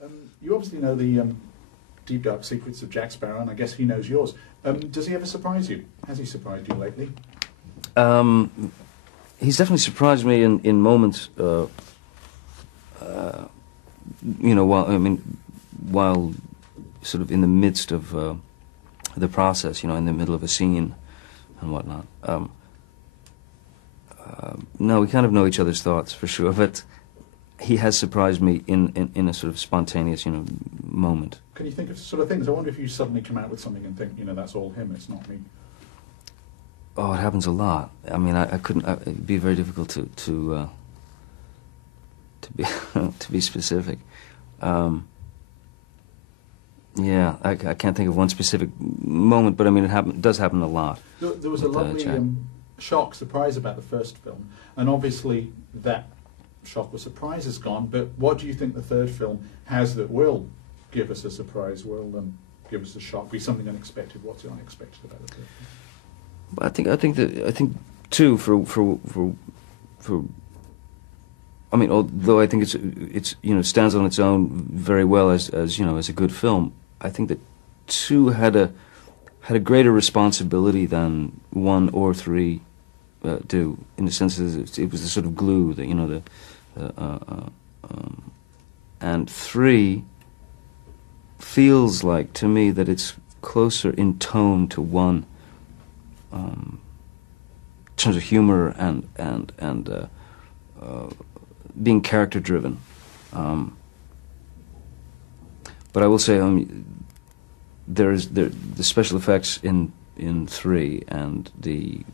You obviously know the deep dark secrets of Jack Sparrow, and I guess he knows yours. Does he ever surprise you? Has he surprised you lately? He's definitely surprised me in moments. While sort of in the midst of the process, in the middle of a scene and whatnot. No, we kind of know each other's thoughts for sure, but he has surprised me in a sort of spontaneous, moment. Can you think of sort of things? I wonder if you suddenly come out with something and think, that's all him, it's not me. Oh, it happens a lot. I mean, I couldn't. It'd be very difficult to be to be specific. Yeah, I can't think of one specific moment, but I mean, it does happen a lot. There was a lovely shock, surprise about the first film, and obviously that shock or surprise is gone, but what do you think the third film has that will give us a surprise, will give us a shock, be something unexpected? What's unexpected about the third film? I think too, for I mean, although I think it's stands on its own very well as a good film, I think that 2 had a greater responsibility than 1 or 3 do, in the sense that it was the sort of glue that and 3 feels like to me that it's closer in tone to 1, in terms of humor and being character driven. But I will say, the special effects in 3 and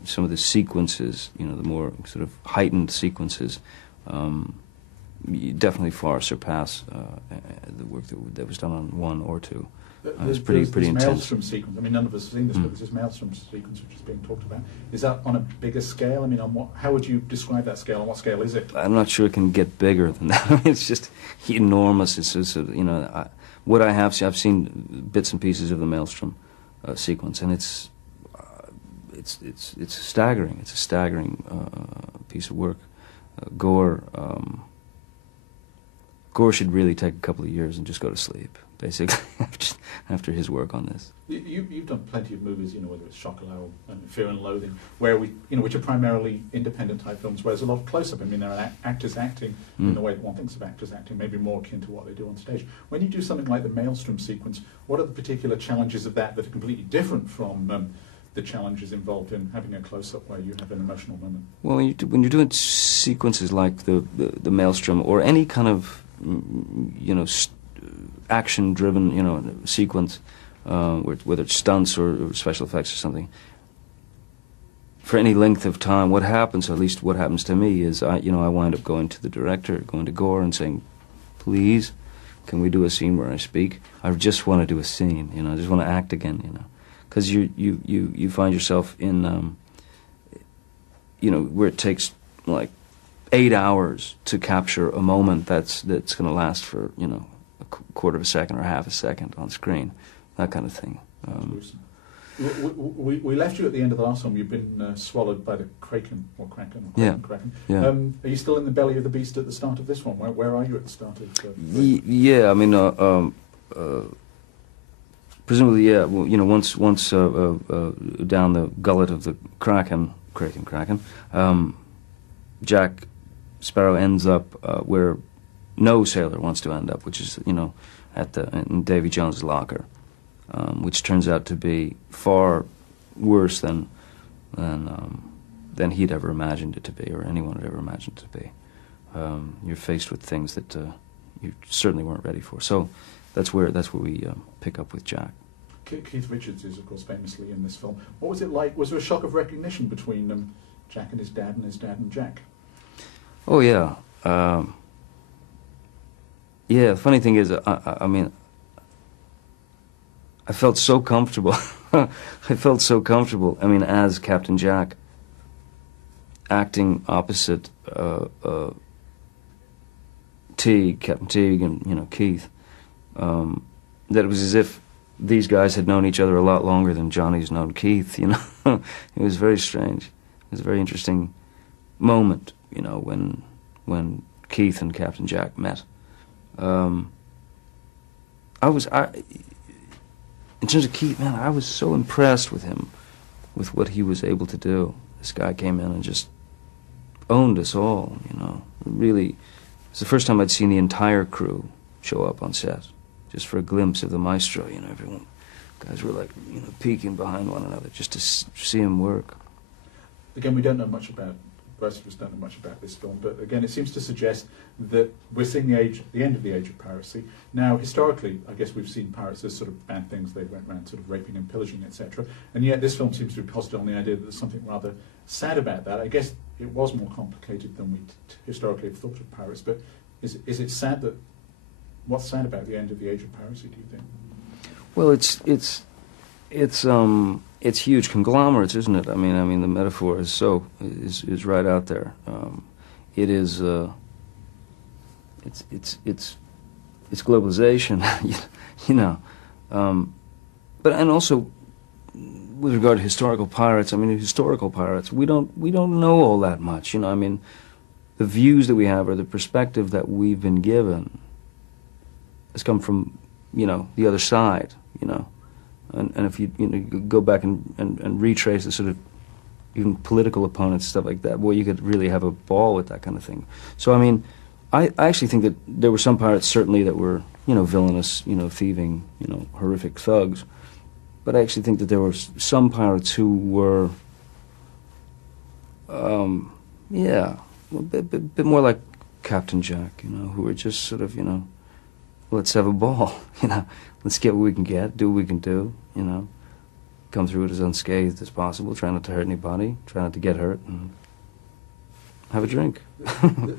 some of the sequences, the more sort of heightened sequences, definitely far surpass the work that was done on 1 or 2. It's pretty intense. Maelstrom sequence. I mean, none of us have seen this, but there's this Maelstrom sequence which is being talked about. Is that on a bigger scale? I mean, how would you describe that scale? On what scale is it? I'm not sure it can get bigger than that. I mean, it's just enormous. It's just, what I have seen, I've seen bits and pieces of the Maelstrom sequence, and it's staggering. It's a staggering piece of work. Gore should really take a couple of years and just go to sleep, basically, after his work on this. You've done plenty of movies, whether it's Chocolat and Fear and Loathing, where which are primarily independent type films, where there's a lot of close-up. I mean, there are actors acting in the way that one thinks of actors acting, maybe more akin to what they do on stage. When you do something like the Maelstrom sequence, what are the particular challenges of that are completely different from the challenges involved in having a close-up where you have an emotional moment? Well, when you're doing sequences like the Maelstrom or any kind of action-driven, sequence, whether it's stunts or special effects or something, for any length of time, what happens, or at least what happens to me, is I wind up going to the director, going to Gore, and saying, "Please, can we do a scene where I speak? I just want to do a scene. I just want to act again. Because you find yourself in, where it takes like 8 hours to capture a moment that's going to last for a quarter of a second or half a second on screen, that kind of thing. We left you at the end of the last film. You've been swallowed by the Kraken. Yeah. Are you still in the belly of the beast at the start of this one? Where are you at the start of? Yeah, I mean, presumably, yeah. Well, once down the gullet of the Kraken, Jack Sparrow ends up where no sailor wants to end up, which is in Davy Jones' locker, which turns out to be far worse than he'd ever imagined it to be, or anyone had ever imagined it to be. You're faced with things that you certainly weren't ready for. So that's where we pick up with Jack. Keith Richards is, of course, famously in this film. What was it like? Was there a shock of recognition between Jack and his dad and Jack? Oh, yeah. Yeah, the funny thing is, I mean, I felt so comfortable. I felt so comfortable, I mean, as Captain Jack, acting opposite Captain Teague and, Keith, that it was as if these guys had known each other a lot longer than Johnny's known Keith, It was very strange. It was a very interesting moment, when Keith and Captain Jack met. in terms of Keith, man, I was so impressed with him, with what he was able to do. This guy came in and just owned us all, you know. Really, it's the first time I'd seen the entire crew show up on set, just for a glimpse of the maestro, you know. Everyone, guys were like, you know, peeking behind one another just to see him work. Again, we don't know much about, most of us don't know much about this film, but again, it seems to suggest that we're seeing the end of the age of piracy. Now, historically, I guess we've seen pirates as sort of bad things. They went around sort of raping and pillaging, etc. And yet this film seems to be posited on the idea that there's something rather sad about that. I guess it was more complicated than we historically have thought of pirates, but is it sad that, what's sad about the end of the age of piracy, do you think? Well, it's huge conglomerates, isn't it? I mean, the metaphor is right out there. It is. It's globalization, you know. But and also, with regard to historical pirates, I mean, historical pirates, we don't know all that much, you know. I mean, the views that we have or the perspective that we've been given has come from, you know, the other side, you know. And if you go back and retrace the sort of even political opponents, stuff like that, boy, you could really have a ball with that kind of thing. So, I mean, I actually think that there were some pirates certainly that were, you know, villainous, you know, thieving, you know, horrific thugs. But I actually think that there were some pirates who were, yeah, a bit more like Captain Jack, you know, who were just sort of, you know, let's have a ball, you know. Let's get what we can get, do what we can do, you know. Come through it as unscathed as possible, try not to hurt anybody, try not to get hurt, and have a drink.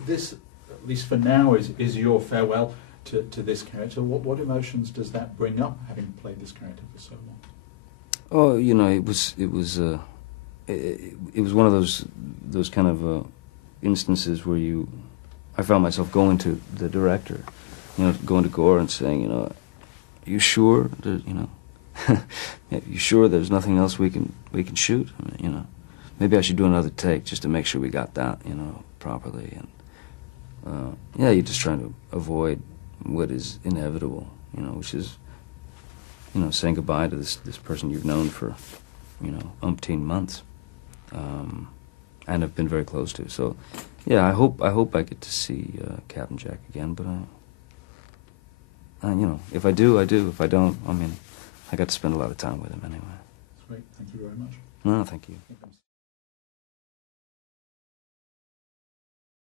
This, at least for now, is your farewell to this character. What emotions does that bring up, having played this character for so long? Oh, you know, it was one of those kind of instances where I found myself going to the director, you know, going to Gore and saying, you know, you sure that, you know, you sure there's nothing else we can shoot? I mean, you know, maybe I should do another take just to make sure we got that, you know, properly. And yeah, you're just trying to avoid what is inevitable, you know, which is, you know, saying goodbye to this person you've known for, you know, umpteen months, and have been very close to. So, yeah, I hope I get to see Captain Jack again, but you know, if I do, I do. If I don't, I mean, I got to spend a lot of time with him anyway. That's great. Thank you very much. No, thank you.